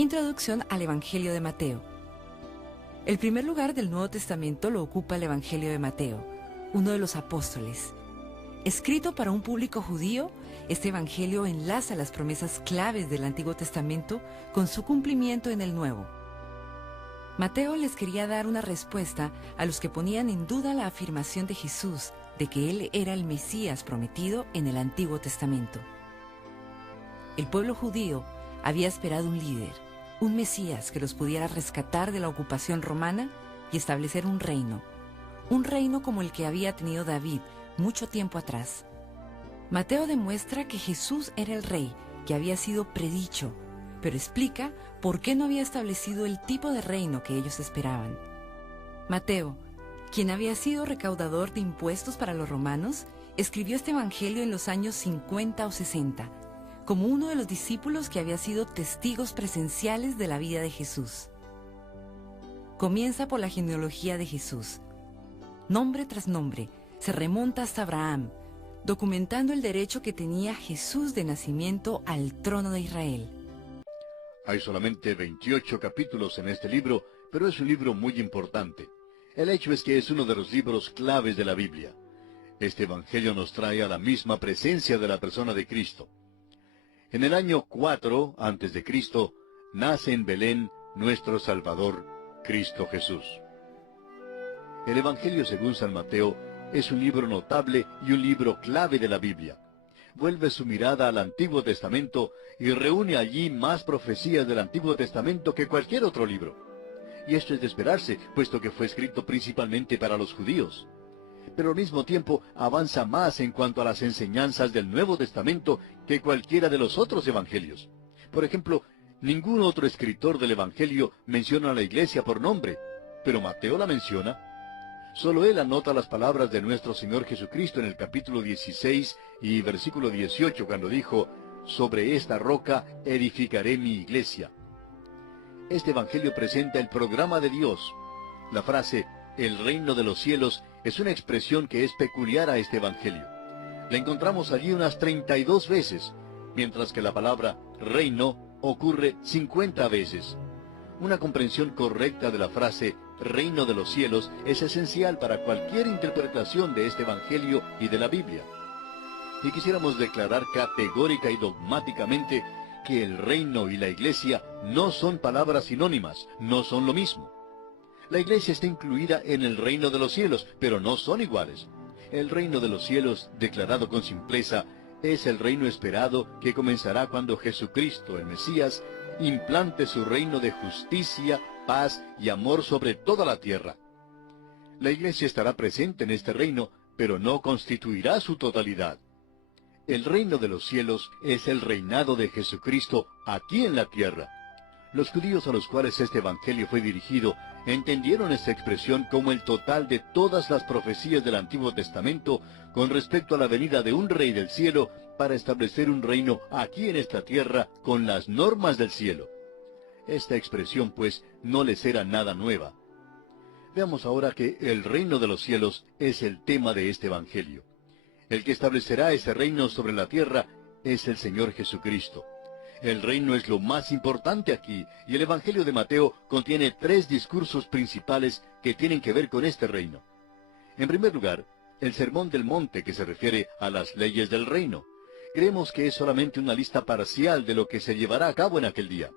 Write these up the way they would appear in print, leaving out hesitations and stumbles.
Introducción al Evangelio de Mateo. El primer lugar del Nuevo Testamento lo ocupa el Evangelio de Mateo, uno de los apóstoles. Escrito para un público judío, este Evangelio enlaza las promesas claves del Antiguo Testamento con su cumplimiento en el Nuevo. Mateo les quería dar una respuesta a los que ponían en duda la afirmación de Jesús de que Él era el Mesías prometido en el Antiguo Testamento. El pueblo judío había esperado un líder, un Mesías que los pudiera rescatar de la ocupación romana y establecer un reino como el que había tenido David mucho tiempo atrás. Mateo demuestra que Jesús era el rey que había sido predicho, pero explica por qué no había establecido el tipo de reino que ellos esperaban. Mateo, quien había sido recaudador de impuestos para los romanos, escribió este evangelio en los años 50 o 60, como uno de los discípulos que había sido testigos presenciales de la vida de Jesús. Comienza por la genealogía de Jesús. Nombre tras nombre, se remonta hasta Abraham, documentando el derecho que tenía Jesús de nacimiento al trono de Israel. Hay solamente 28 capítulos en este libro, pero es un libro muy importante. El hecho es que es uno de los libros claves de la Biblia. Este evangelio nos trae a la misma presencia de la persona de Cristo. En el año 4 antes de Cristo, nace en Belén nuestro Salvador, Cristo Jesús. El Evangelio según San Mateo es un libro notable y un libro clave de la Biblia. Vuelve su mirada al Antiguo Testamento y reúne allí más profecías del Antiguo Testamento que cualquier otro libro. Y esto es de esperarse, puesto que fue escrito principalmente para los judíos. Pero al mismo tiempo avanza más en cuanto a las enseñanzas del Nuevo Testamento que cualquiera de los otros evangelios. Por ejemplo, ningún otro escritor del Evangelio menciona a la iglesia por nombre, pero Mateo la menciona. Solo él anota las palabras de nuestro Señor Jesucristo en el capítulo 16 y versículo 18, cuando dijo, «Sobre esta roca edificaré mi iglesia». Este evangelio presenta el programa de Dios. La frase «el reino de los cielos» es una expresión que es peculiar a este evangelio. La encontramos allí unas 32 veces, mientras que la palabra reino ocurre 50 veces. Una comprensión correcta de la frase reino de los cielos es esencial para cualquier interpretación de este evangelio y de la Biblia. Y quisiéramos declarar categórica y dogmáticamente que el reino y la iglesia no son palabras sinónimas, no son lo mismo. La iglesia está incluida en el reino de los cielos, pero no son iguales. El reino de los cielos, declarado con simpleza, es el reino esperado que comenzará cuando Jesucristo, el Mesías, implante su reino de justicia, paz y amor sobre toda la tierra. La iglesia estará presente en este reino, pero no constituirá su totalidad. El reino de los cielos es el reinado de Jesucristo aquí en la tierra. Los judíos a los cuales este evangelio fue dirigido entendieron esta expresión como el total de todas las profecías del Antiguo Testamento con respecto a la venida de un rey del cielo para establecer un reino aquí en esta tierra con las normas del cielo. Esta expresión, pues, no les era nada nueva. Veamos ahora que el reino de los cielos es el tema de este evangelio. El que establecerá ese reino sobre la tierra es el Señor Jesucristo. El reino es lo más importante aquí, y el Evangelio de Mateo contiene 3 discursos principales que tienen que ver con este reino. En primer lugar, el Sermón del Monte, que se refiere a las leyes del reino. Creemos que es solamente una lista parcial de lo que se llevará a cabo en aquel día.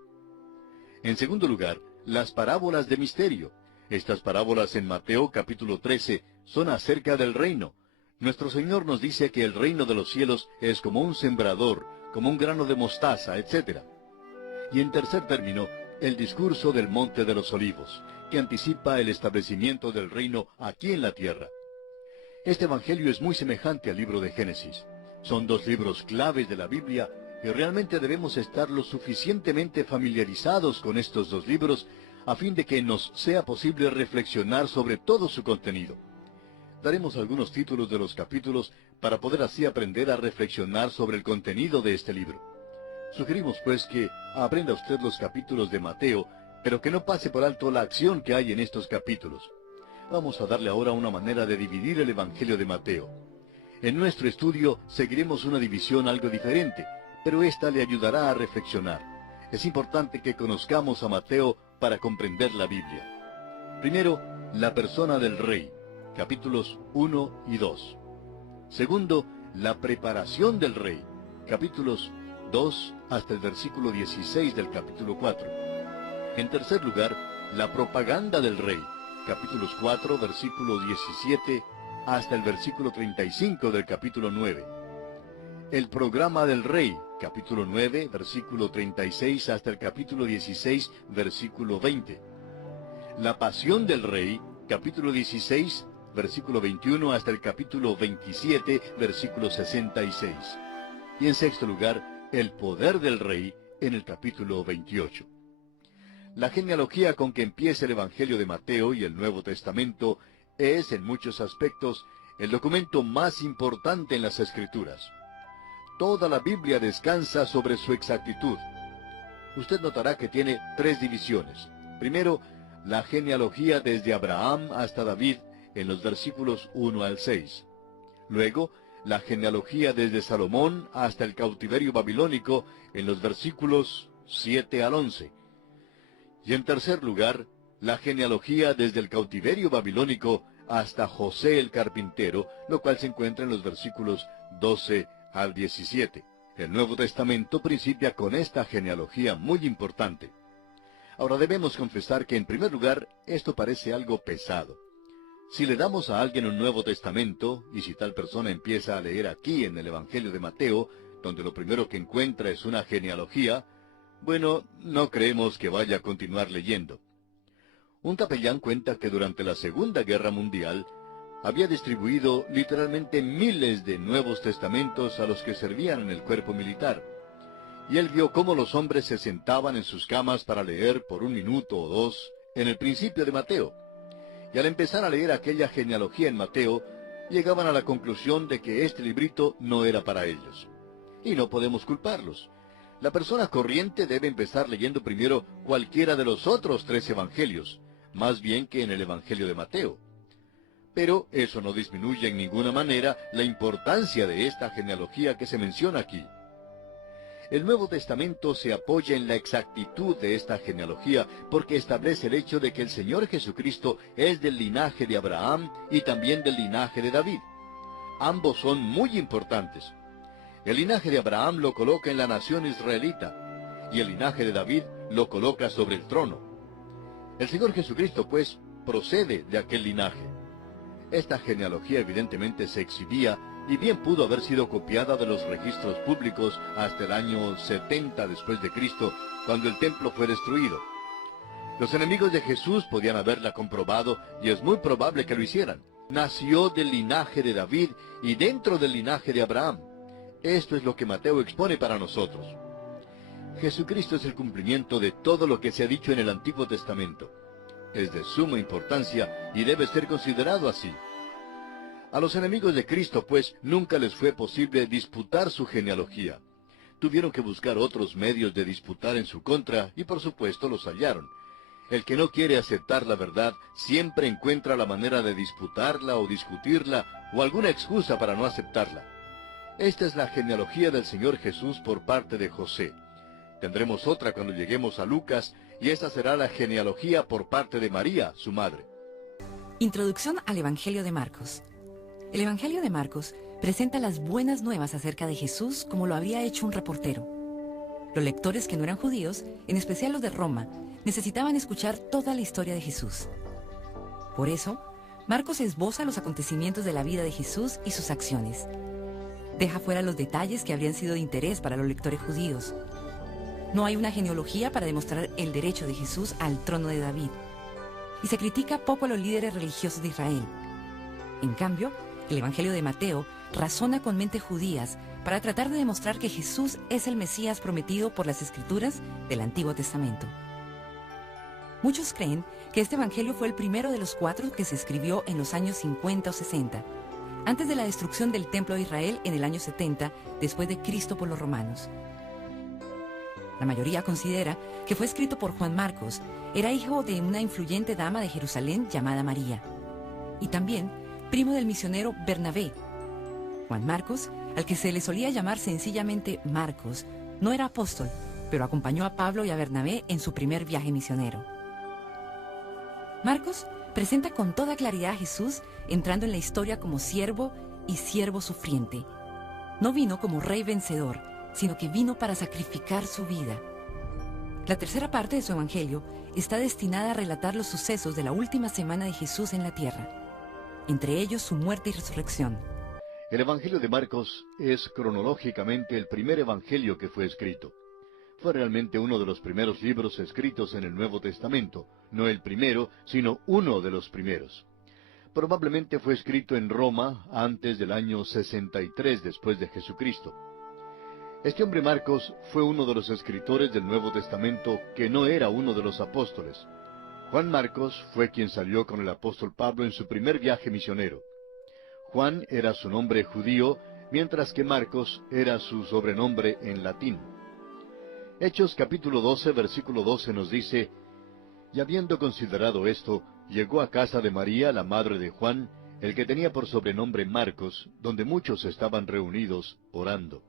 En segundo lugar, las parábolas de misterio. Estas parábolas en Mateo capítulo 13 son acerca del reino. Nuestro Señor nos dice que el reino de los cielos es como un sembrador, como un grano de mostaza, etc. Y en tercer término, el discurso del Monte de los Olivos, que anticipa el establecimiento del reino aquí en la tierra. Este evangelio es muy semejante al libro de Génesis. Son 2 libros claves de la Biblia y realmente debemos estar lo suficientemente familiarizados con estos 2 libros a fin de que nos sea posible reflexionar sobre todo su contenido. Daremos algunos títulos de los capítulos para poder así aprender a reflexionar sobre el contenido de este libro. Sugerimos pues que aprenda usted los capítulos de Mateo, pero que no pase por alto la acción que hay en estos capítulos. Vamos a darle ahora una manera de dividir el Evangelio de Mateo. En nuestro estudio seguiremos una división algo diferente, pero esta le ayudará a reflexionar. Es importante que conozcamos a Mateo para comprender la Biblia. Primero, la persona del rey, capítulos 1 y 2. Segundo, la preparación del rey, capítulos 2 hasta el versículo 16 del capítulo 4. En tercer lugar, la propaganda del rey, capítulos 4, versículo 17 hasta el versículo 35 del capítulo 9. El programa del rey, capítulo 9, versículo 36 hasta el capítulo 16, versículo 20. La pasión del rey, capítulo 16, versículo 21 hasta el capítulo 27, versículo 66. Y en sexto lugar, el poder del rey, en el capítulo 28. La genealogía con que empieza el Evangelio de Mateo y el Nuevo Testamento es, en muchos aspectos, el documento más importante en las Escrituras. Toda la Biblia descansa sobre su exactitud. Usted notará que tiene tres divisiones. Primero, la genealogía desde Abraham hasta David, en los versículos 1 al 6. Luego, la genealogía desde Salomón hasta el cautiverio babilónico, en los versículos 7 al 11. Y en tercer lugar, la genealogía desde el cautiverio babilónico hasta José el carpintero, lo cual se encuentra en los versículos 12 al 17. El Nuevo Testamento principia con esta genealogía muy importante. Ahora debemos confesar que en primer lugar, esto parece algo pesado. Si le damos a alguien un Nuevo Testamento, y si tal persona empieza a leer aquí en el Evangelio de Mateo, donde lo primero que encuentra es una genealogía, bueno, no creemos que vaya a continuar leyendo. Un capellán cuenta que durante la Segunda Guerra Mundial había distribuido literalmente miles de Nuevos Testamentos a los que servían en el cuerpo militar. Y él vio cómo los hombres se sentaban en sus camas para leer por un minuto o dos en el principio de Mateo. Y al empezar a leer aquella genealogía en Mateo, llegaban a la conclusión de que este librito no era para ellos. Y no podemos culparlos. La persona corriente debe empezar leyendo primero cualquiera de los otros 3 evangelios, más bien que en el Evangelio de Mateo. Pero eso no disminuye en ninguna manera la importancia de esta genealogía que se menciona aquí. El Nuevo Testamento se apoya en la exactitud de esta genealogía porque establece el hecho de que el Señor Jesucristo es del linaje de Abraham y también del linaje de David. Ambos son muy importantes. El linaje de Abraham lo coloca en la nación israelita, y el linaje de David lo coloca sobre el trono. El Señor Jesucristo, pues, procede de aquel linaje. Esta genealogía evidentemente se exhibía, y bien pudo haber sido copiada de los registros públicos hasta el año 70 después de Cristo, cuando el templo fue destruido. Los enemigos de Jesús podían haberla comprobado, y es muy probable que lo hicieran. Nació del linaje de David y dentro del linaje de Abraham. Esto es lo que Mateo expone para nosotros. Jesucristo es el cumplimiento de todo lo que se ha dicho en el Antiguo Testamento. Es de suma importancia y debe ser considerado así. A los enemigos de Cristo, pues, nunca les fue posible disputar su genealogía. Tuvieron que buscar otros medios de disputar en su contra y por supuesto los hallaron. El que no quiere aceptar la verdad siempre encuentra la manera de disputarla o discutirla o alguna excusa para no aceptarla. Esta es la genealogía del Señor Jesús por parte de José. Tendremos otra cuando lleguemos a Lucas, y esta será la genealogía por parte de María, su madre. Introducción al Evangelio de Marcos. El Evangelio de Marcos presenta las buenas nuevas acerca de Jesús como lo habría hecho un reportero. Los lectores que no eran judíos, en especial los de Roma, necesitaban escuchar toda la historia de Jesús. Por eso, Marcos esboza los acontecimientos de la vida de Jesús y sus acciones. Deja fuera los detalles que habrían sido de interés para los lectores judíos. No hay una genealogía para demostrar el derecho de Jesús al trono de David. Y se critica poco a los líderes religiosos de Israel. En cambio, el Evangelio de Mateo razona con mentes judías para tratar de demostrar que Jesús es el Mesías prometido por las Escrituras del Antiguo Testamento. Muchos creen que este Evangelio fue el primero de los 4 que se escribió en los años 50 o 60, antes de la destrucción del Templo de Israel en el año 70, después de Cristo por los romanos. La mayoría considera que fue escrito por Juan Marcos, era hijo de una influyente dama de Jerusalén llamada María, y también primo del misionero Bernabé. Juan Marcos, al que se le solía llamar sencillamente Marcos, no era apóstol, pero acompañó a Pablo y a Bernabé en su primer viaje misionero. Marcos presenta con toda claridad a Jesús entrando en la historia como siervo y siervo sufriente. No vino como rey vencedor, sino que vino para sacrificar su vida. La tercera parte de su evangelio está destinada a relatar los sucesos de la última semana de Jesús en la tierra, entre ellos su muerte y resurrección. El Evangelio de Marcos es cronológicamente el primer evangelio que fue escrito. Fue realmente uno de los primeros libros escritos en el Nuevo Testamento, no el primero, sino uno de los primeros. Probablemente fue escrito en Roma antes del año 63 después de Jesucristo. Este hombre Marcos fue uno de los escritores del Nuevo Testamento que no era uno de los apóstoles. Juan Marcos fue quien salió con el apóstol Pablo en su primer viaje misionero. Juan era su nombre judío, mientras que Marcos era su sobrenombre en latín. Hechos capítulo 12, versículo 12 nos dice: Y habiendo considerado esto, llegó a casa de María, la madre de Juan, el que tenía por sobrenombre Marcos, donde muchos estaban reunidos, orando.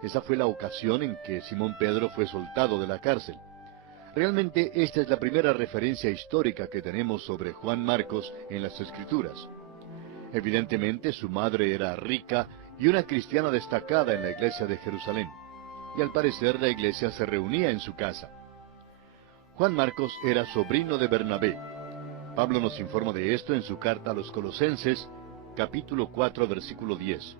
Esa fue la ocasión en que Simón Pedro fue soltado de la cárcel. Realmente esta es la primera referencia histórica que tenemos sobre Juan Marcos en las Escrituras. Evidentemente su madre era rica y una cristiana destacada en la iglesia de Jerusalén, y al parecer la iglesia se reunía en su casa. Juan Marcos era sobrino de Bernabé. Pablo nos informa de esto en su carta a los Colosenses, capítulo 4, versículo 10.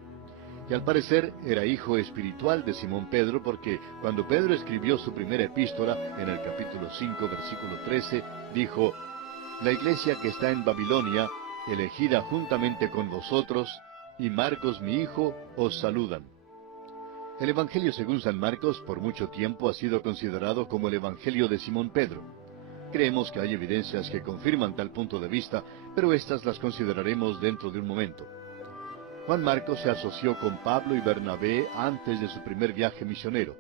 Y al parecer era hijo espiritual de Simón Pedro, porque cuando Pedro escribió su primera epístola, en el capítulo 5, versículo 13, dijo: La iglesia que está en Babilonia, elegida juntamente con vosotros, y Marcos mi hijo, os saludan. El Evangelio según San Marcos por mucho tiempo ha sido considerado como el Evangelio de Simón Pedro. Creemos que hay evidencias que confirman tal punto de vista, pero estas las consideraremos dentro de un momento. Juan Marcos se asoció con Pablo y Bernabé antes de su primer viaje misionero.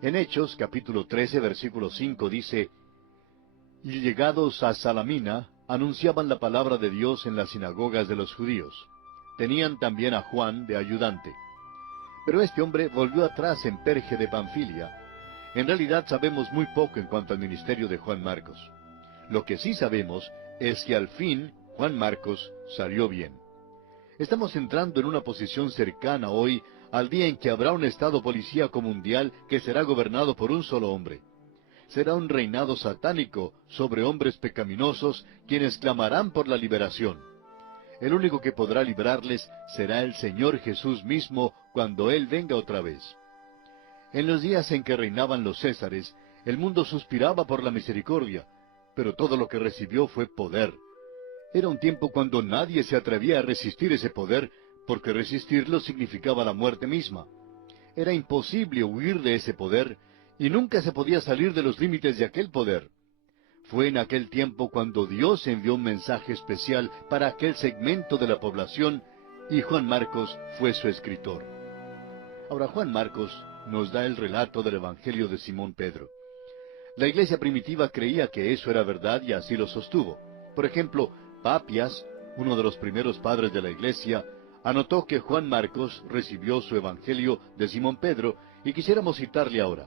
En Hechos, capítulo 13, versículo 5 dice: Y llegados a Salamina, anunciaban la palabra de Dios en las sinagogas de los judíos. Tenían también a Juan de ayudante. Pero este hombre volvió atrás en Perge de Panfilia. En realidad sabemos muy poco en cuanto al ministerio de Juan Marcos. Lo que sí sabemos es que al fin Juan Marcos salió bien. Estamos entrando en una posición cercana hoy al día en que habrá un estado policíaco mundial que será gobernado por un solo hombre. Será un reinado satánico sobre hombres pecaminosos quienes clamarán por la liberación. El único que podrá librarles será el Señor Jesús mismo cuando Él venga otra vez. En los días en que reinaban los Césares, el mundo suspiraba por la misericordia, pero todo lo que recibió fue poder. Era un tiempo cuando nadie se atrevía a resistir ese poder, porque resistirlo significaba la muerte misma. Era imposible huir de ese poder, y nunca se podía salir de los límites de aquel poder. Fue en aquel tiempo cuando Dios envió un mensaje especial para aquel segmento de la población, y Juan Marcos fue su escritor. Ahora Juan Marcos nos da el relato del Evangelio de Simón Pedro. La iglesia primitiva creía que eso era verdad y así lo sostuvo. Por ejemplo, Papias, uno de los primeros padres de la iglesia, anotó que Juan Marcos recibió su Evangelio de Simón Pedro, y quisiéramos citarle ahora.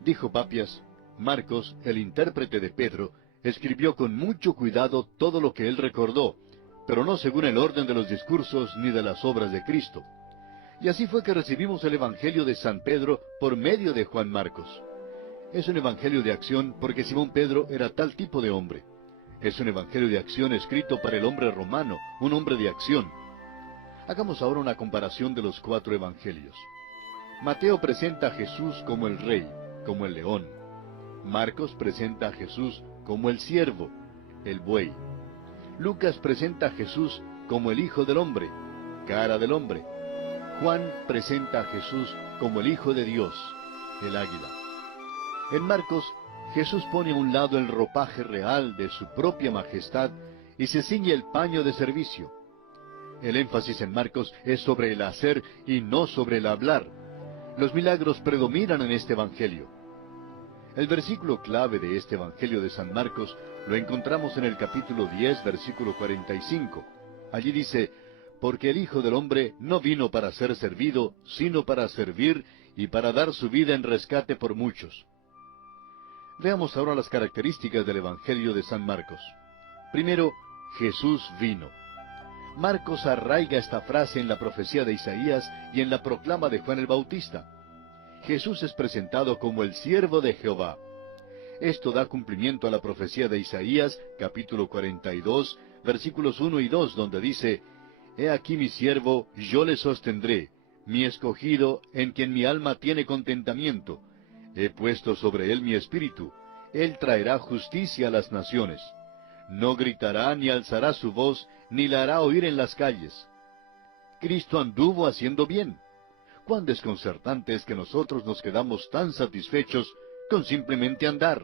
Dijo Papias: Marcos, el intérprete de Pedro, escribió con mucho cuidado todo lo que él recordó, pero no según el orden de los discursos ni de las obras de Cristo. Y así fue que recibimos el Evangelio de San Pedro por medio de Juan Marcos. Es un Evangelio de acción porque Simón Pedro era tal tipo de hombre. Es un Evangelio de acción escrito para el hombre romano, un hombre de acción. Hagamos ahora una comparación de los 4 Evangelios. Mateo presenta a Jesús como el rey, como el león. Marcos presenta a Jesús como el siervo, el buey. Lucas presenta a Jesús como el Hijo del Hombre, cara del hombre. Juan presenta a Jesús como el Hijo de Dios, el águila. En Marcos, Jesús pone a un lado el ropaje real de su propia majestad y se ciñe el paño de servicio. El énfasis en Marcos es sobre el hacer y no sobre el hablar. Los milagros predominan en este Evangelio. El versículo clave de este Evangelio de San Marcos lo encontramos en el capítulo 10, versículo 45. Allí dice: porque el Hijo del Hombre no vino para ser servido, sino para servir y para dar su vida en rescate por muchos. Veamos ahora las características del Evangelio de San Marcos. Primero, Jesús vino. Marcos arraiga esta frase en la profecía de Isaías y en la proclama de Juan el Bautista. Jesús es presentado como el siervo de Jehová. Esto da cumplimiento a la profecía de Isaías, capítulo 42, versículos 1 y 2, donde dice: He aquí mi siervo, yo le sostendré, mi escogido, en quien mi alma tiene contentamiento. He puesto sobre él mi espíritu. Él traerá justicia a las naciones. No gritará ni alzará su voz, ni la hará oír en las calles. Cristo anduvo haciendo bien. Cuán desconcertante es que nosotros nos quedamos tan satisfechos con simplemente andar.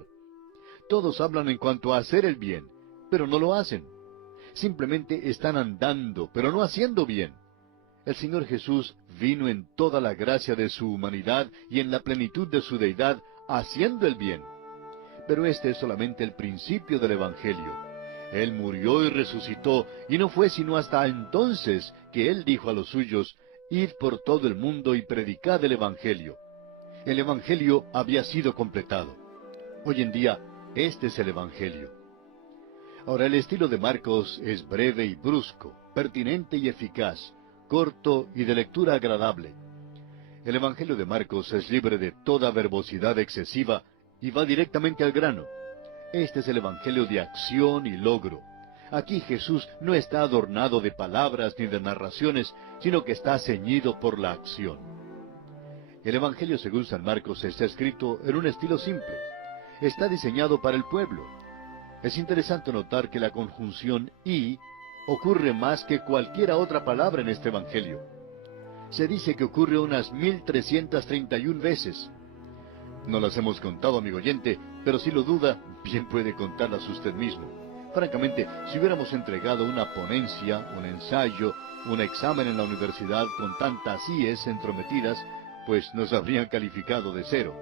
Todos hablan en cuanto a hacer el bien, pero no lo hacen. Simplemente están andando, pero no haciendo bien. El Señor Jesús vino en toda la gracia de su humanidad y en la plenitud de su deidad, haciendo el bien. Pero este es solamente el principio del Evangelio. Él murió y resucitó, y no fue sino hasta entonces que Él dijo a los suyos: Id por todo el mundo y predicad el Evangelio. El Evangelio había sido completado. Hoy en día, este es el Evangelio. Ahora, el estilo de Marcos es breve y brusco, pertinente y eficaz, corto y de lectura agradable. El Evangelio de Marcos es libre de toda verbosidad excesiva y va directamente al grano. Este es el Evangelio de acción y logro. Aquí Jesús no está adornado de palabras ni de narraciones, sino que está ceñido por la acción. El Evangelio según San Marcos está escrito en un estilo simple. Está diseñado para el pueblo. Es interesante notar que la conjunción y ocurre más que cualquier otra palabra en este Evangelio. Se dice que ocurre unas 1331 veces. No las hemos contado, amigo oyente, pero si lo duda, bien puede contarlas usted mismo. Francamente, si hubiéramos entregado una ponencia, un ensayo, un examen en la universidad con tantas íes entrometidas, pues nos habrían calificado de 0.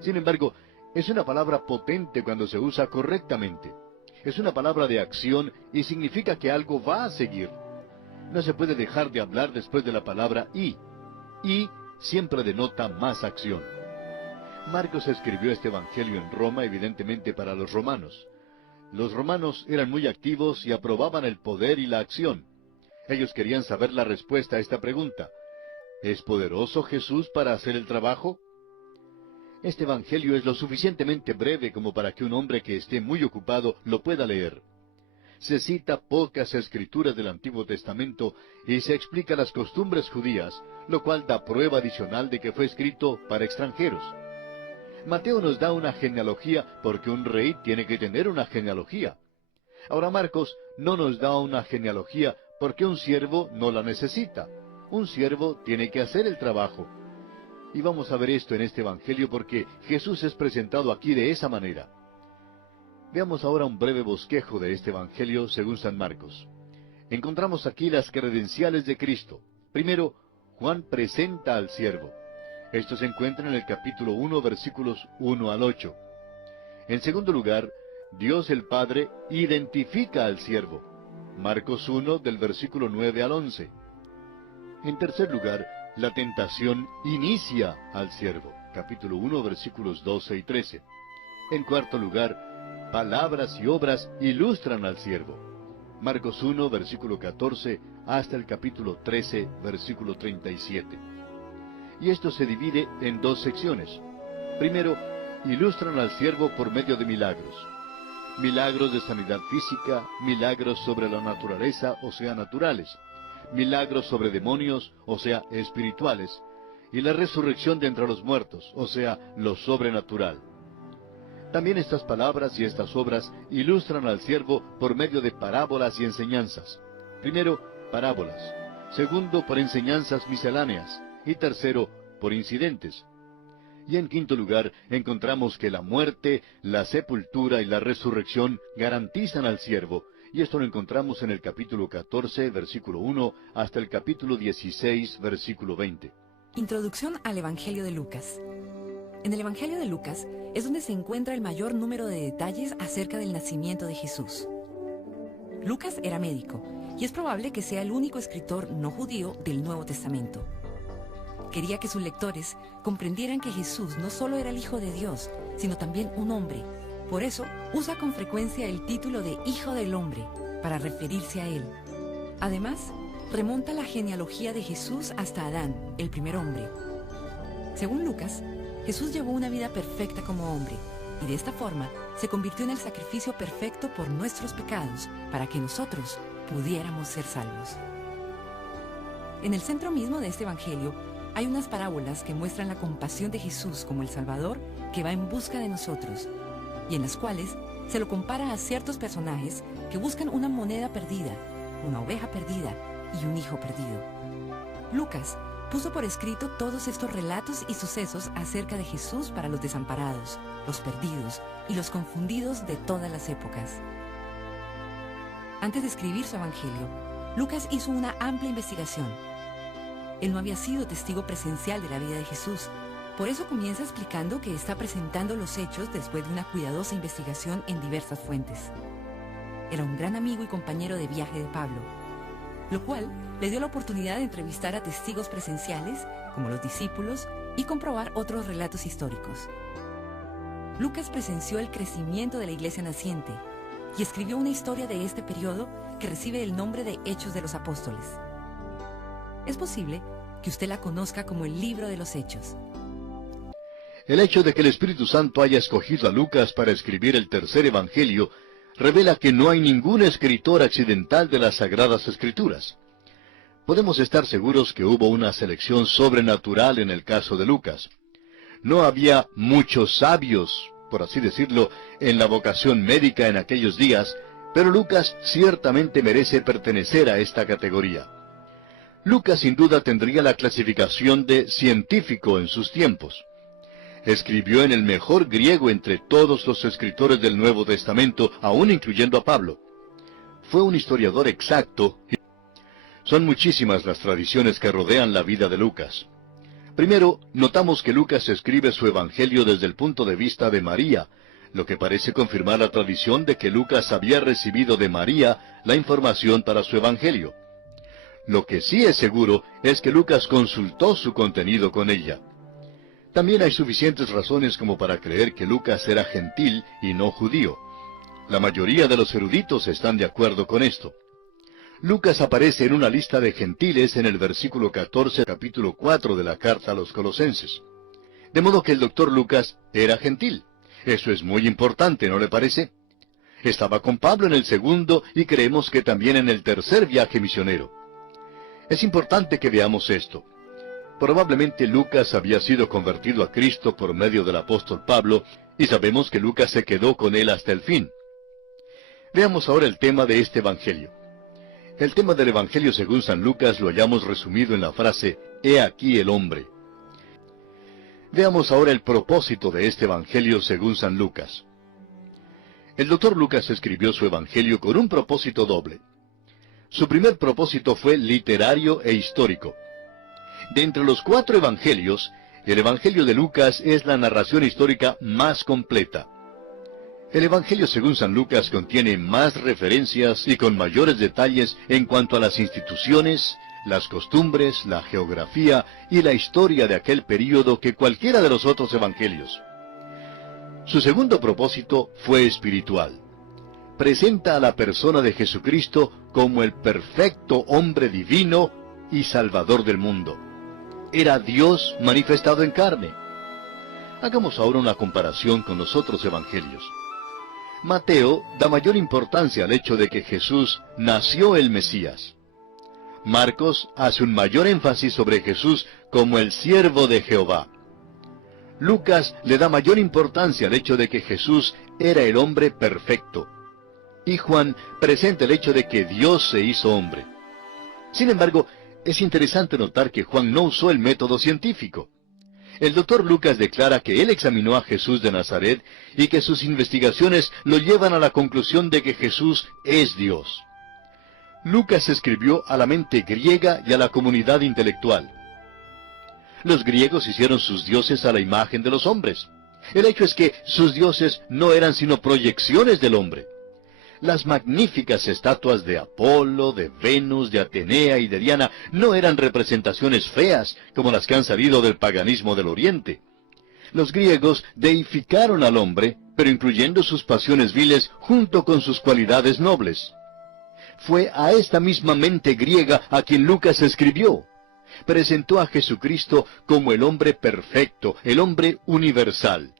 Sin embargo, es una palabra potente cuando se usa correctamente. Es una palabra de acción y significa que algo va a seguir. No se puede dejar de hablar después de la palabra y. Y siempre denota más acción. Marcos escribió este evangelio en Roma, evidentemente para los romanos. Los romanos eran muy activos y aprobaban el poder y la acción. Ellos querían saber la respuesta a esta pregunta: ¿es poderoso Jesús para hacer el trabajo? Este evangelio es lo suficientemente breve como para que un hombre que esté muy ocupado lo pueda leer. Se cita pocas escrituras del Antiguo Testamento y se explica las costumbres judías, lo cual da prueba adicional de que fue escrito para extranjeros. Mateo nos da una genealogía porque un rey tiene que tener una genealogía. Ahora Marcos no nos da una genealogía porque un siervo no la necesita. Un siervo tiene que hacer el trabajo. Y vamos a ver esto en este evangelio porque Jesús es presentado aquí de esa manera. Veamos ahora un breve bosquejo de este evangelio según San Marcos. Encontramos aquí las credenciales de Cristo. Primero, Juan presenta al siervo. Esto se encuentra en el capítulo 1, versículos 1 al 8. En segundo lugar, Dios el Padre identifica al siervo. Marcos 1, del versículo 9 al 11. En tercer lugar, la tentación inicia al siervo. Capítulo 1, versículos 12 y 13. En cuarto lugar, palabras y obras ilustran al siervo. Marcos 1, versículo 14, hasta el capítulo 13, versículo 37. Y esto se divide en dos secciones. Primero, ilustran al siervo por medio de milagros. Milagros de sanidad física, milagros sobre la naturaleza, o sea, naturales. Milagros sobre demonios, o sea, espirituales. Y la resurrección de entre los muertos, o sea, lo sobrenatural. También estas palabras y estas obras ilustran al siervo por medio de parábolas y enseñanzas. Primero, parábolas. Segundo, por enseñanzas misceláneas. Y tercero, por incidentes. Y en quinto lugar, encontramos que la muerte, la sepultura y la resurrección garantizan al siervo. Y esto lo encontramos en el capítulo 14, versículo 1, hasta el capítulo 16, versículo 20. Introducción al Evangelio de Lucas. En el Evangelio de Lucas es donde se encuentra el mayor número de detalles acerca del nacimiento de Jesús. Lucas era médico y es probable que sea el único escritor no judío del Nuevo Testamento. Quería que sus lectores comprendieran que Jesús no solo era el Hijo de Dios, sino también un hombre. Por eso, usa con frecuencia el título de Hijo del Hombre, para referirse a él. Además, remonta la genealogía de Jesús hasta Adán, el primer hombre. Según Lucas, Jesús llevó una vida perfecta como hombre, y de esta forma se convirtió en el sacrificio perfecto por nuestros pecados, para que nosotros pudiéramos ser salvos. En el centro mismo de este evangelio hay unas parábolas que muestran la compasión de Jesús como el Salvador que va en busca de nosotros, y en las cuales se lo compara a ciertos personajes que buscan una moneda perdida, una oveja perdida y un hijo perdido. Lucas puso por escrito todos estos relatos y sucesos acerca de Jesús para los desamparados, los perdidos y los confundidos de todas las épocas. Antes de escribir su evangelio, Lucas hizo una amplia investigación. Él no había sido testigo presencial de la vida de Jesús, por eso comienza explicando que está presentando los hechos después de una cuidadosa investigación en diversas fuentes. Era un gran amigo y compañero de viaje de Pablo, lo cual le dio la oportunidad de entrevistar a testigos presenciales, como los discípulos, y comprobar otros relatos históricos. Lucas presenció el crecimiento de la iglesia naciente y escribió una historia de este periodo que recibe el nombre de Hechos de los Apóstoles. Es posible que usted la conozca como el Libro de los Hechos. El hecho de que el Espíritu Santo haya escogido a Lucas para escribir el tercer evangelio revela que no hay ningún escritor accidental de las Sagradas Escrituras. Podemos estar seguros que hubo una selección sobrenatural en el caso de Lucas. No había muchos sabios, por así decirlo, en la vocación médica en aquellos días, pero Lucas ciertamente merece pertenecer a esta categoría. Lucas sin duda tendría la clasificación de científico en sus tiempos. Escribió en el mejor griego entre todos los escritores del Nuevo Testamento, aún incluyendo a Pablo. Fue un historiador exacto. Son muchísimas las tradiciones que rodean la vida de Lucas. Primero, notamos que Lucas escribe su evangelio desde el punto de vista de María, lo que parece confirmar la tradición de que Lucas había recibido de María la información para su evangelio. Lo que sí es seguro es que Lucas consultó su contenido con ella. También hay suficientes razones como para creer que Lucas era gentil y no judío. La mayoría de los eruditos están de acuerdo con esto. Lucas aparece en una lista de gentiles en el versículo 14, capítulo 4 de la carta a los Colosenses. De modo que el doctor Lucas era gentil. Eso es muy importante, ¿no le parece? Estaba con Pablo en el segundo y creemos que también en el tercer viaje misionero. Es importante que veamos esto. Probablemente Lucas había sido convertido a Cristo por medio del apóstol Pablo, y sabemos que Lucas se quedó con él hasta el fin. Veamos ahora el tema de este evangelio. El tema del evangelio según San Lucas lo hallamos resumido en la frase, «He aquí el hombre». Veamos ahora el propósito de este evangelio según San Lucas. El doctor Lucas escribió su evangelio con un propósito doble. Su primer propósito fue literario e histórico. De entre los 4 evangelios, el evangelio de Lucas es la narración histórica más completa. El evangelio según San Lucas contiene más referencias y con mayores detalles en cuanto a las instituciones, las costumbres, la geografía y la historia de aquel período que cualquiera de los otros evangelios. Su segundo propósito fue espiritual. Presenta a la persona de Jesucristo como el perfecto hombre divino y salvador del mundo. Era Dios manifestado en carne. Hagamos ahora una comparación con los otros evangelios. Mateo da mayor importancia al hecho de que Jesús nació el Mesías. Marcos hace un mayor énfasis sobre Jesús como el siervo de Jehová. Lucas le da mayor importancia al hecho de que Jesús era el hombre perfecto. Y Juan presenta el hecho de que Dios se hizo hombre. Sin embargo, es interesante notar que Juan no usó el método científico. El doctor Lucas declara que él examinó a Jesús de Nazaret y que sus investigaciones lo llevan a la conclusión de que Jesús es Dios. Lucas escribió a la mente griega y a la comunidad intelectual. Los griegos hicieron sus dioses a la imagen de los hombres. El hecho es que sus dioses no eran sino proyecciones del hombre. Las magníficas estatuas de Apolo, de Venus, de Atenea y de Diana no eran representaciones feas como las que han salido del paganismo del Oriente. Los griegos deificaron al hombre, pero incluyendo sus pasiones viles junto con sus cualidades nobles. Fue a esta misma mente griega a quien Lucas escribió. Presentó a Jesucristo como el hombre perfecto, el hombre universal.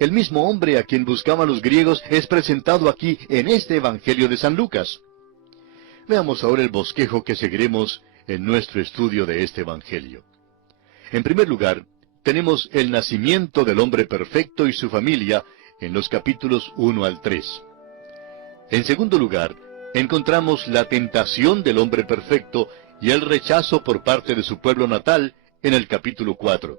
El mismo hombre a quien buscaban los griegos es presentado aquí en este Evangelio de San Lucas. Veamos ahora el bosquejo que seguiremos en nuestro estudio de este Evangelio. En primer lugar, tenemos el nacimiento del hombre perfecto y su familia en los capítulos 1 al 3. En segundo lugar, encontramos la tentación del hombre perfecto y el rechazo por parte de su pueblo natal en el capítulo 4.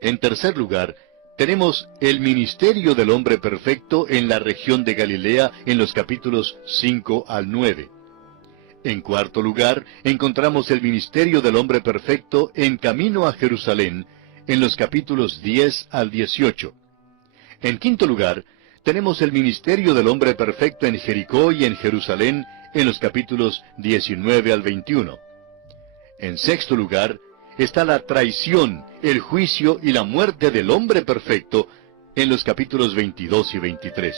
En tercer lugar, tenemos el ministerio del hombre perfecto en la región de Galilea en los capítulos 5 al 9. En cuarto lugar, encontramos el ministerio del hombre perfecto en camino a Jerusalén en los capítulos 10 al 18. En quinto lugar, tenemos el ministerio del hombre perfecto en Jericó y en Jerusalén en los capítulos 19 al 21. En sexto lugar, está la traición, el juicio y la muerte del hombre perfecto en los capítulos 22 y 23.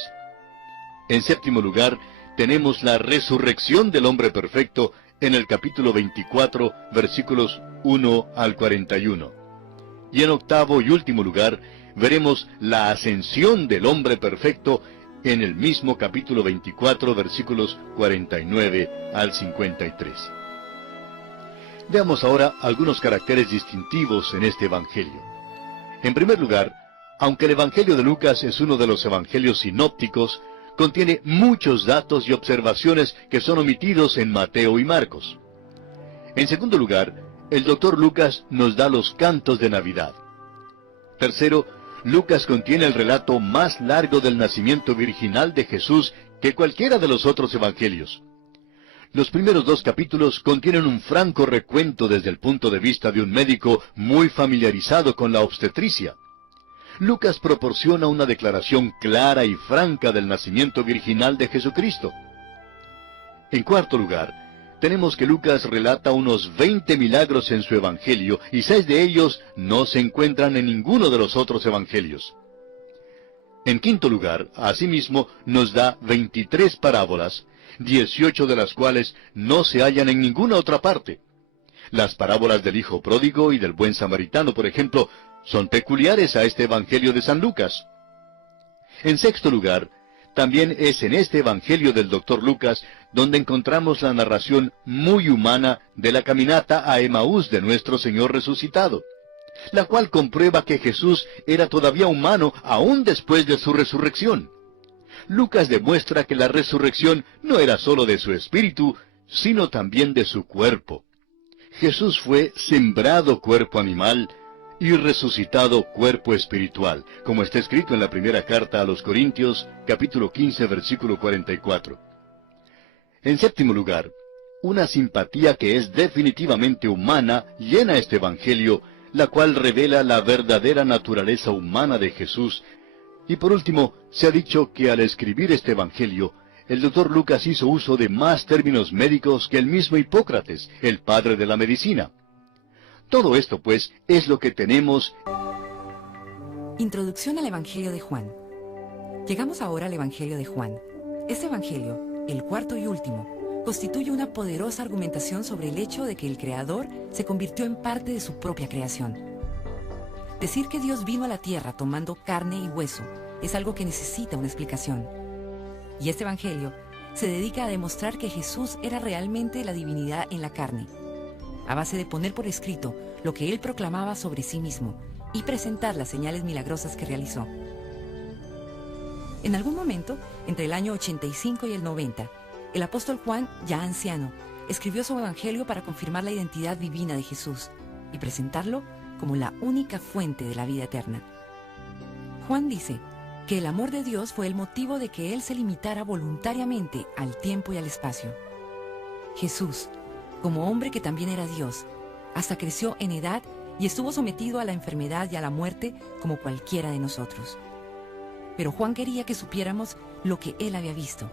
En séptimo lugar, tenemos la resurrección del hombre perfecto en el capítulo 24, versículos 1 al 41. Y en octavo y último lugar, veremos la ascensión del hombre perfecto en el mismo capítulo 24, versículos 49 al 53. Veamos ahora algunos caracteres distintivos en este Evangelio. En primer lugar, aunque el Evangelio de Lucas es uno de los evangelios sinópticos, contiene muchos datos y observaciones que son omitidos en Mateo y Marcos. En segundo lugar, el Dr. Lucas nos da los cantos de Navidad. Tercero, Lucas contiene el relato más largo del nacimiento virginal de Jesús que cualquiera de los otros evangelios. Los primeros dos capítulos contienen un franco recuento desde el punto de vista de un médico muy familiarizado con la obstetricia. Lucas proporciona una declaración clara y franca del nacimiento virginal de Jesucristo. En cuarto lugar, tenemos que Lucas relata unos 20 milagros en su evangelio, y 6 de ellos no se encuentran en ninguno de los otros evangelios. En quinto lugar, asimismo, nos da 23 parábolas, 18 de las cuales no se hallan en ninguna otra parte. Las parábolas del hijo pródigo y del buen samaritano, por ejemplo, son peculiares a este evangelio de San Lucas. En sexto lugar, también es en este evangelio del Dr. Lucas donde encontramos la narración muy humana de la caminata a Emaús de nuestro Señor resucitado, la cual comprueba que Jesús era todavía humano aún después de su resurrección. Lucas demuestra que la resurrección no era sólo de su espíritu, sino también de su cuerpo. Jesús fue sembrado cuerpo animal y resucitado cuerpo espiritual, como está escrito en la primera carta a los Corintios, capítulo 15, versículo 44. En séptimo lugar, una simpatía que es definitivamente humana llena este evangelio, la cual revela la verdadera naturaleza humana de Jesús. Y por último, se ha dicho que al escribir este evangelio, el Dr. Lucas hizo uso de más términos médicos que el mismo Hipócrates, el padre de la medicina. Todo esto, pues, es lo que tenemos. Introducción al Evangelio de Juan. Llegamos ahora al Evangelio de Juan. Este Evangelio, el cuarto y último, constituye una poderosa argumentación sobre el hecho de que el Creador se convirtió en parte de su propia creación. Decir que Dios vino a la tierra tomando carne y hueso es algo que necesita una explicación. Y este Evangelio se dedica a demostrar que Jesús era realmente la divinidad en la carne, a base de poner por escrito lo que él proclamaba sobre sí mismo y presentar las señales milagrosas que realizó. En algún momento, entre el año 85 y el 90, el apóstol Juan, ya anciano, escribió su Evangelio para confirmar la identidad divina de Jesús y presentarlo como la única fuente de la vida eterna. Juan dice que el amor de Dios fue el motivo de que Él se limitara voluntariamente al tiempo y al espacio. Jesús, como hombre que también era Dios, hasta creció en edad y estuvo sometido a la enfermedad y a la muerte como cualquiera de nosotros. Pero Juan quería que supiéramos lo que él había visto,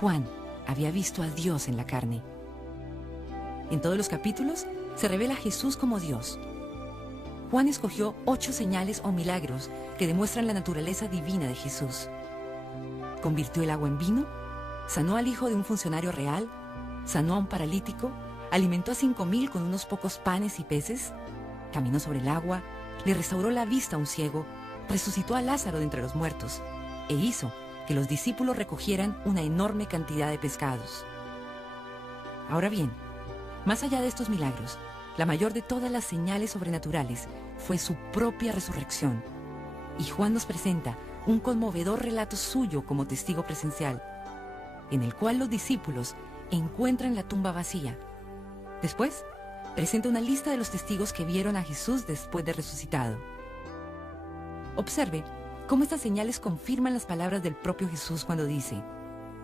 Juan había visto a Dios en la carne. En todos los capítulos se revela a Jesús como Dios. Juan escogió 8 señales o milagros que demuestran la naturaleza divina de Jesús. Convirtió el agua en vino, sanó al hijo de un funcionario real, sanó a un paralítico, alimentó a 5,000 con unos pocos panes y peces, caminó sobre el agua, le restauró la vista a un ciego, resucitó a Lázaro de entre los muertos e hizo que los discípulos recogieran una enorme cantidad de pescados. Ahora bien, más allá de estos milagros, la mayor de todas las señales sobrenaturales fue su propia resurrección. Y Juan nos presenta un conmovedor relato suyo como testigo presencial, en el cual los discípulos encuentran la tumba vacía. Después, presenta una lista de los testigos que vieron a Jesús después de resucitado. Observe cómo estas señales confirman las palabras del propio Jesús cuando dice: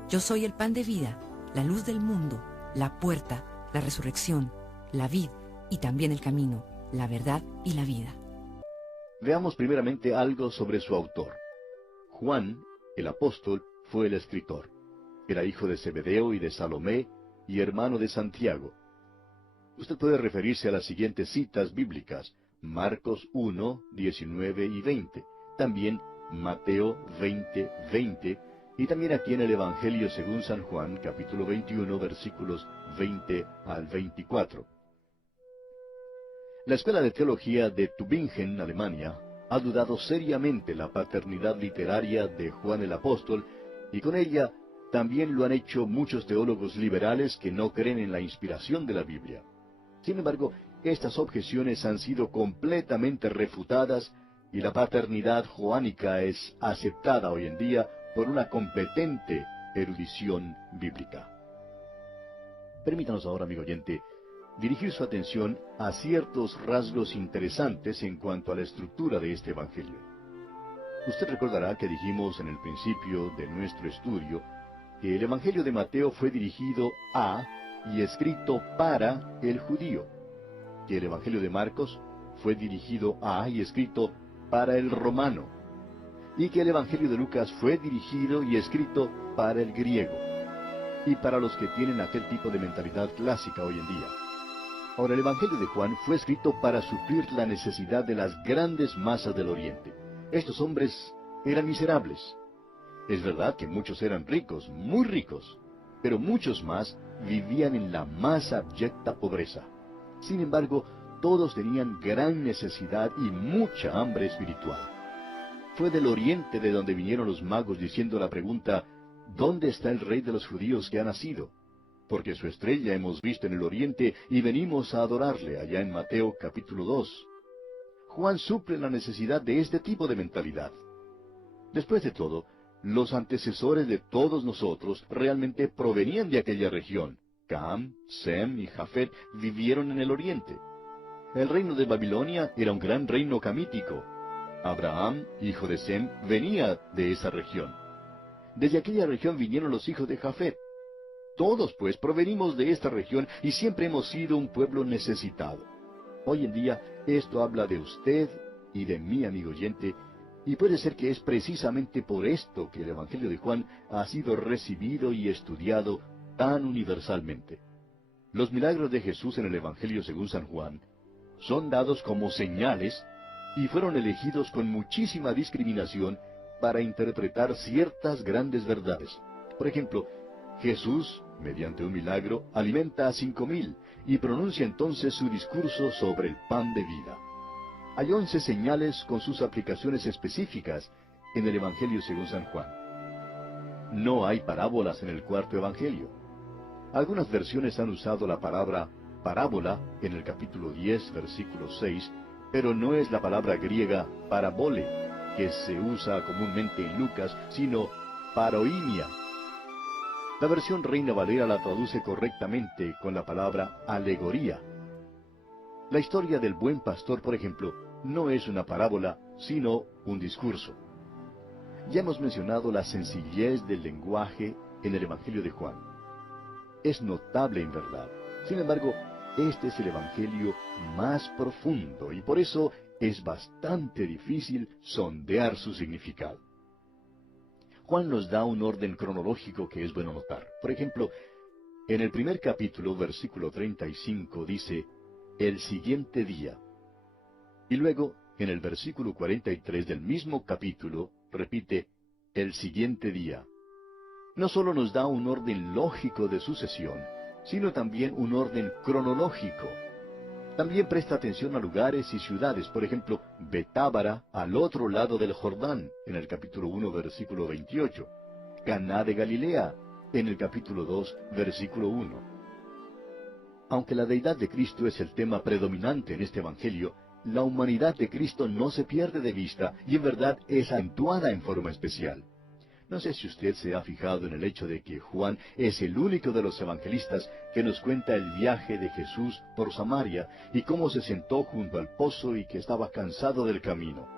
«Yo soy el pan de vida, la luz del mundo, la puerta, la resurrección, la vid y también el camino, la verdad y la vida». Veamos primeramente algo sobre su autor. Juan, el apóstol, fue el escritor. Era hijo de Zebedeo y de Salomé, y hermano de Santiago. Usted puede referirse a las siguientes citas bíblicas: Marcos 1, 19 y 20. También Mateo 20, 20. Y también aquí en el Evangelio según San Juan, capítulo 21, versículos 20 al 24. La Escuela de Teología de Tübingen, Alemania, ha dudado seriamente la paternidad literaria de Juan el Apóstol, y con ella también lo han hecho muchos teólogos liberales que no creen en la inspiración de la Biblia. Sin embargo, estas objeciones han sido completamente refutadas y la paternidad joánica es aceptada hoy en día por una competente erudición bíblica. Permítanos ahora, amigo oyente, dirigir su atención a ciertos rasgos interesantes en cuanto a la estructura de este Evangelio. Usted recordará que dijimos en el principio de nuestro estudio que el Evangelio de Mateo fue dirigido a y escrito para el judío, que el Evangelio de Marcos fue dirigido a y escrito para el romano, y que el Evangelio de Lucas fue dirigido y escrito para el griego, y para los que tienen aquel tipo de mentalidad clásica hoy en día. Ahora, el Evangelio de Juan fue escrito para suplir la necesidad de las grandes masas del Oriente. Estos hombres eran miserables. Es verdad que muchos eran ricos, muy ricos, pero muchos más vivían en la más abyecta pobreza. Sin embargo, todos tenían gran necesidad y mucha hambre espiritual. Fue del Oriente de donde vinieron los magos diciendo la pregunta: ¿dónde está el rey de los judíos que ha nacido? Porque su estrella hemos visto en el Oriente y venimos a adorarle, allá en Mateo capítulo 2. Juan suple la necesidad de este tipo de mentalidad. Después de todo, los antecesores de todos nosotros realmente provenían de aquella región. Cam, Sem y Jafet vivieron en el Oriente. El reino de Babilonia era un gran reino camítico. Abraham, hijo de Sem, venía de esa región. Desde aquella región vinieron los hijos de Jafet. Todos, pues, provenimos de esta región y siempre hemos sido un pueblo necesitado. Hoy en día, esto habla de usted y de mí, amigo oyente, y puede ser que es precisamente por esto que el Evangelio de Juan ha sido recibido y estudiado tan universalmente. Los milagros de Jesús en el Evangelio según San Juan son dados como señales y fueron elegidos con muchísima discriminación para interpretar ciertas grandes verdades. Por ejemplo, Jesús, mediante un milagro, alimenta a 5,000 y pronuncia entonces su discurso sobre el pan de vida. Hay 11 señales con sus aplicaciones específicas en el Evangelio según San Juan. No hay parábolas en el cuarto Evangelio. Algunas versiones han usado la palabra parábola en el capítulo 10, versículo 6, pero no es la palabra griega parabole, que se usa comúnmente en Lucas, sino paroimia. La versión Reina Valera la traduce correctamente con la palabra alegoría. La historia del buen pastor, por ejemplo, no es una parábola, sino un discurso. Ya hemos mencionado la sencillez del lenguaje en el Evangelio de Juan. Es notable en verdad. Sin embargo, este es el Evangelio más profundo y por eso es bastante difícil sondear su significado. Juan nos da un orden cronológico que es bueno notar. Por ejemplo, en el primer capítulo, versículo 35, dice, el siguiente día. Y luego, en el versículo 43 del mismo capítulo, repite, el siguiente día. No solo nos da un orden lógico de sucesión, sino también un orden cronológico. También presta atención a lugares y ciudades, por ejemplo, Betábara, al otro lado del Jordán, en el capítulo 1, versículo 28. Caná de Galilea, en el capítulo 2, versículo 1. Aunque la deidad de Cristo es el tema predominante en este Evangelio, la humanidad de Cristo no se pierde de vista y en verdad es acentuada en forma especial. No sé si usted se ha fijado en el hecho de que Juan es el único de los evangelistas que nos cuenta el viaje de Jesús por Samaria y cómo se sentó junto al pozo y que estaba cansado del camino.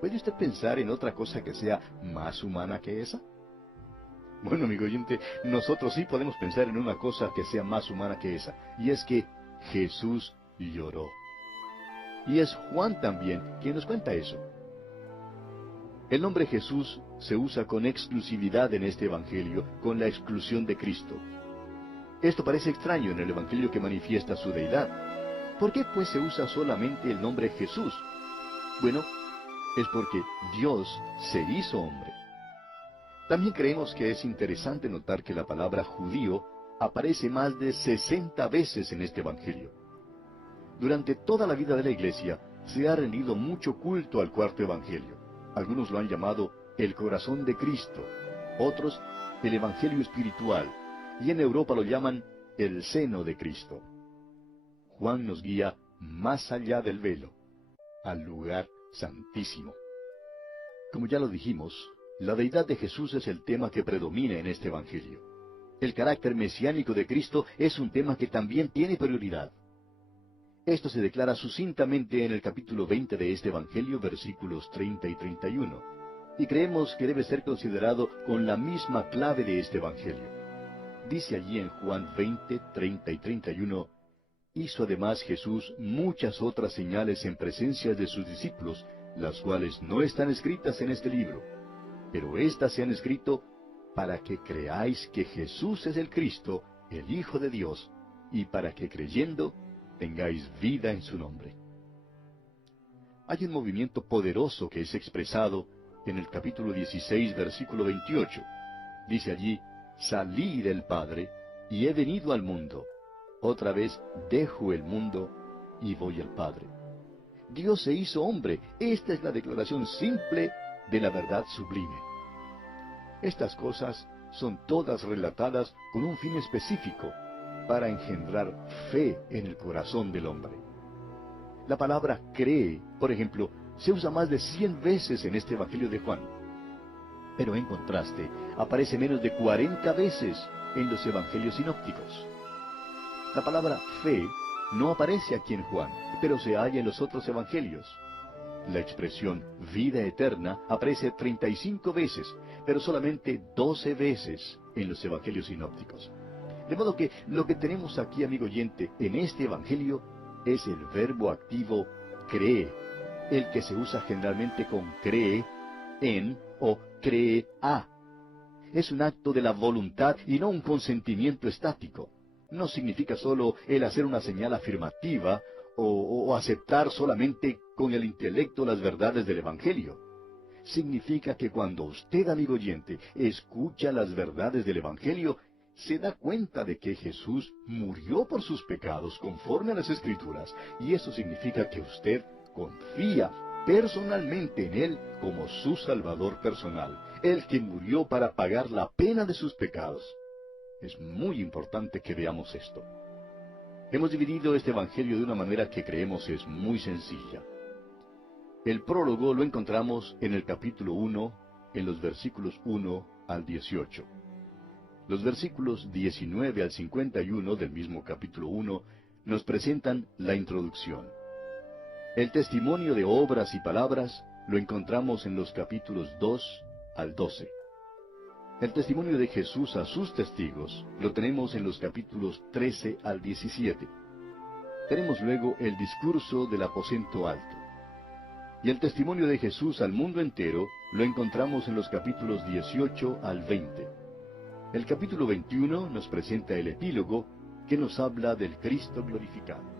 ¿Puede usted pensar en otra cosa que sea más humana que esa? Bueno, amigo oyente, nosotros sí podemos pensar en una cosa que sea más humana que esa, y es que Jesús lloró. Y es Juan también quien nos cuenta eso. El nombre Jesús se usa con exclusividad en este Evangelio, con la exclusión de Cristo. Esto parece extraño en el Evangelio que manifiesta su deidad. ¿Por qué pues se usa solamente el nombre Jesús? Bueno, es porque Dios se hizo hombre. También creemos que es interesante notar que la palabra judío aparece más de 60 veces en este Evangelio. Durante toda la vida de la Iglesia se ha rendido mucho culto al cuarto Evangelio. Algunos lo han llamado el corazón de Cristo, otros el Evangelio espiritual, y en Europa lo llaman el seno de Cristo. Juan nos guía más allá del velo, al lugar santísimo. Como ya lo dijimos, la deidad de Jesús es el tema que predomina en este Evangelio. El carácter mesiánico de Cristo es un tema que también tiene prioridad. Esto se declara sucintamente en el capítulo 20 de este Evangelio, versículos 30 y 31, y creemos que debe ser considerado con la misma clave de este Evangelio. Dice allí en Juan 20, 30 y 31, hizo además Jesús muchas otras señales en presencia de sus discípulos, las cuales no están escritas en este libro, pero éstas se han escrito para que creáis que Jesús es el Cristo, el Hijo de Dios, y para que creyendo tengáis vida en su nombre. Hay un movimiento poderoso que es expresado en el capítulo 16, versículo 28. Dice allí, salí del Padre, y he venido al mundo. Otra vez dejo el mundo, y voy al Padre. Dios se hizo hombre. Esta es la declaración simple de la verdad sublime. Estas cosas son todas relatadas con un fin específico, para engendrar fe en el corazón del hombre. La palabra cree, por ejemplo, se usa más de 100 veces en este Evangelio de Juan. Pero en contraste, aparece menos de 40 veces en los Evangelios sinópticos. La palabra fe no aparece aquí en Juan, pero se halla en los otros Evangelios. La expresión vida eterna aparece 35 veces, pero solamente 12 veces en los Evangelios sinópticos. De modo que lo que tenemos aquí, amigo oyente, en este Evangelio es el verbo activo cree, el que se usa generalmente con cree en o cree a. Es un acto de la voluntad y no un consentimiento estático. No significa solo el hacer una señal afirmativa o aceptar solamente con el intelecto las verdades del Evangelio. Significa que cuando usted, amigo oyente, escucha las verdades del Evangelio, se da cuenta de que Jesús murió por sus pecados conforme a las Escrituras, y eso significa que usted confía personalmente en Él como su Salvador personal, el que murió para pagar la pena de sus pecados. Es muy importante que veamos esto. Hemos dividido este Evangelio de una manera que creemos es muy sencilla. El prólogo lo encontramos en el capítulo 1, en los versículos 1 al 18. Los versículos 19 al 51 del mismo capítulo 1 nos presentan la introducción. El testimonio de obras y palabras lo encontramos en los capítulos 2 al 12. El testimonio de Jesús a sus testigos lo tenemos en los capítulos 13 al 17. Tenemos luego el discurso del aposento alto. Y el testimonio de Jesús al mundo entero lo encontramos en los capítulos 18 al 20. El capítulo 21 nos presenta el epílogo que nos habla del Cristo glorificado.